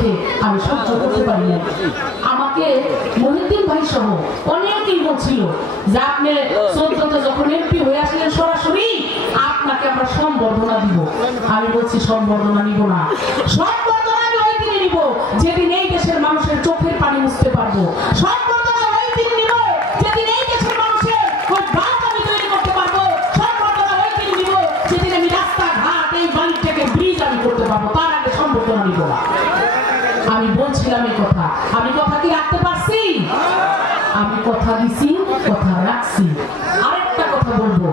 দেখে আমি সহ্য করতে পারি না। আমাকে মহিউদ্দিন ভাই সহ অনেকেই বলছিল যে আপনি 14তে যখন এমপি হয়ে আসলেন সরাসরি আপনাকে আমরা সম্বর্ধনা দিব। আমি বলছি সম্বর্ধনা নিব না, সম্বর্ধনা আমি ওই দিনে নিব যেদিন এই দেশের মানুষের চোখের পানি মুছতে পারবো। সম্বর্ধনা ওই দিন নিব যেদিন এই দেশের মানুষের বাস আমি তৈরি করতে পারবো। সম্বর্ধনা ওই দিন নিব যেদিন আমি রাস্তাঘাট এই বাড়ি থেকে ব্রিজ আমি করতে পারবো, তার আগে সম্বর্ধনা নিব না। আমি বলছিলাম এই কথা, আমি কথা কি রাখতে পারছি? আমি কথা দিছি, কথা রাখছি। আরেকটা কথা বলবো,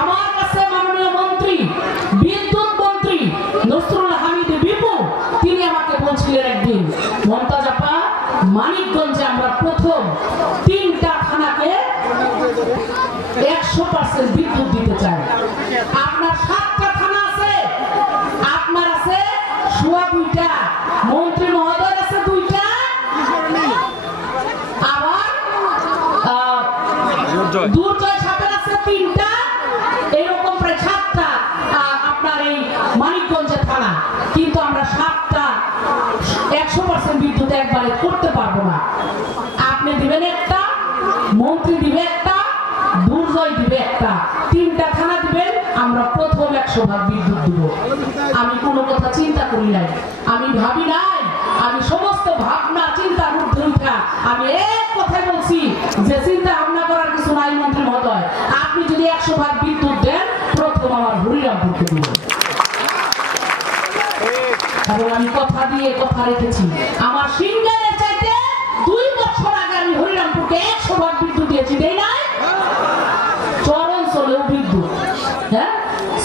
আমার কাছে মাননীয় মন্ত্রী, বিদ্যুৎ মন্ত্রী নসরুল হামিদ বিপু তিনি আমাকে বলছিলেন একদিন, মমতাজ আপা মানিকগঞ্জে আমরা প্রথম 3টা থানাকে 100% বিদ্যুৎ দিতে চাই। আপনার 7টা থানা আছে, আপনার আছে 2টা, মন্ত্রী মহোদয় আছে 2টা, আবার দুর্জয় সাপের আছে 3টা, এরকম প্রায় 7টা আপনার এই মানিকগঞ্জের থানা। কিন্তু আমরা 7টা 100% বিদ্যুৎ একবারে করতে পারবো না। আপনি দিবেন একটা, মন্ত্রী দিবে একটা, দুর্জয় দিবে একটা, 3টা থানা দিবেন, আমরা প্রথম 100% বিদ্যুৎ দিব। আমি কোনো কথা চিন্তা করি নাই, আমি ভাবি নাই, আমি সমস্ত ভাবনা চিন্তার ঊর্ধ্বে উঠা আমি এক কথাই বলছি যে চিন্তা ভাবনা করার কিছু নাই মন্ত্রী মহোদয়, আপনি যদি 100% বিদ্যুৎ দেন প্রথম আমার হরিরামপুরকে দিবেন। এবং আমি কথা দিয়ে কথা রেখেছি, আমার সিঙ্গারের চাইতে 2 বছর আগে আমি হরিরামপুরকে 100% বিদ্যুৎ দিয়েছি, দেই নাই? চরঞ্চলেও বিদ্যুৎ, হ্যাঁ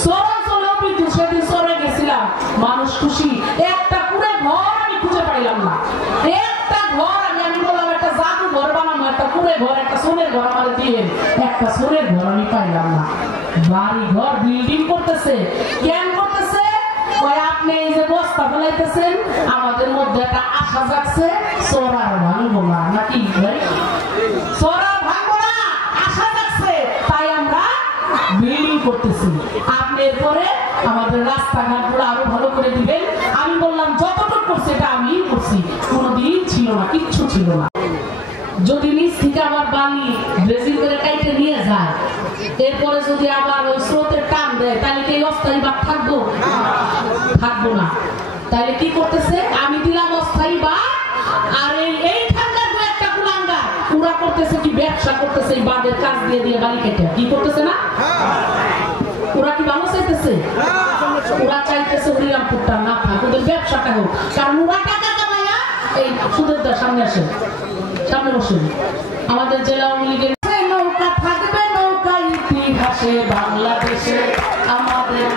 চরঞ্চলেও বিদ্যুৎ। সেদিন চরে গেছিলাম, মানুষ খুশি, একটা কুড়ে ঘর আমি খুঁজে পাইলাম না। একটা ঘর আমি বললাম একটা জাদু ঘর বানাবো, একটা কুড়ে ঘর, একটা সোনের ঘর আমাদের দিয়ে, একটা সোনের ঘর আমি পাইলাম না। বাড়ি ঘর বিল্ডিং করতেছে, কেন করতেছে? আপনি এই যে বস্তা ফেলাইতেছেন, আমাদের মধ্যে একটা আশা জাগছে চোরার ভাঙবো না, নাকি চোরার ভাঙবো না আশা জাগছে, তাই আমরা বিল্ডিং করতেছি। আপনি এরপরে আমাদের রাস্তাঘাটগুলো আরো ভালো করে দিবেন। আমি বললাম যতটুকু করছে এটা আমি করছি, কোনোদিন ছিল না, কিচ্ছু ছিল না। যদি নিচ থেকে আবার বালি ড্রেসিং করে কাইটে নিয়ে যায়, এরপরে যদি আবার ওই স্রোতের টান দেয়, তাহলে কি অস্থায়ী বাদ থাকবো? থাকবো না। তাহলে কি করতেছে? আমি দিলাম অস্থায়ী বাদ, আর এই ঠান্ডার একটা কুলাঙ্গা পুরা করতেছে কি ব্যবসা করতেছে, এই বাঁধের কাজ দিয়ে দিয়ে বালি কেটে কি করতেছে না? ওরা কি ভালো চাইতেছে? ওরা চাইতেছে হরিরামপুরটা না থাক, ওদের ব্যবসাটা হোক, কারণ ওরা টাকা কামায়া এই সুদের সামনে আসে, সামনে বসেন। আমাদের জেলা আওয়ামী লীগের নৌকা থাকবে, নৌকা ইতিহাসে বাংলাদেশে আমাদের,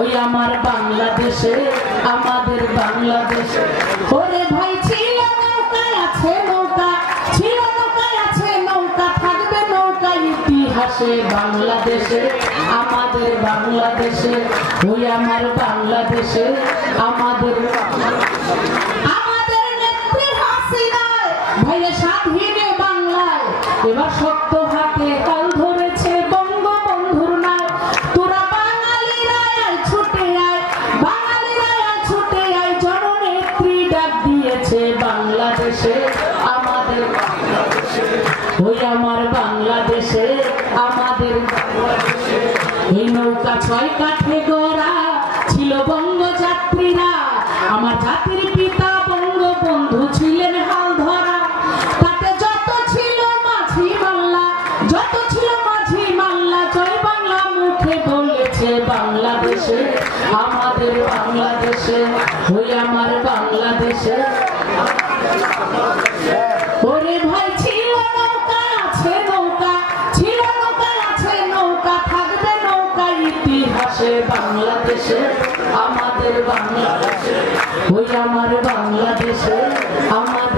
ওই আমার বাংলাদেশে আমাদের বাংলাদেশে। ওরে ভাই ছিল নৌকায় আছে নৌকা, ছিল নৌকায় আছে নৌকা, থাকবে নৌকা ইতিহাসে বাংলাদেশে আমাদের বাংলাদেশে, ওই আমার বাংলাদেশে আমাদের। আমাদের নেত্রী হাসিনায় ভাইয়া স্বাধীনে বাংলায় এবার সত্য হাতে কাল ধরেছে বঙ্গবন্ধুর নায়। তোরা বাঙালিরা ছুটে আয়, বাঙালিরা ছুটে আয়, জননেত্রী ডাক দিয়েছে বাংলাদেশে আমাদের বাংলাদেশে, ওই আমার বাংলাদেশে আমাদের বাংলাদেশে। এই নৌকা 6 কাঠে গড়া ছিল বঙ্গযাত্রীরা, আমার জাতির পিতা বঙ্গবন্ধু ছিলেন হাল ধরা। তাতে যত ছিল মাঝি মাল্লা, যত ছিল মাঝি মাল্লা, জয় বাংলা মুখে বলেছে বাংলাদেশে আমাদের বাংলাদেশে, ওই আমার বাংলাদেশে। ওরে ভাই ছিল নৌকা আছে নৌকা, ছিল নৌকা আছে নৌকা, থাকবে নৌকা ইতিহাসে বাংলাদেশে আমাদের বাংলাদেশে, ওই আমার বাংলাদেশে আমাদের।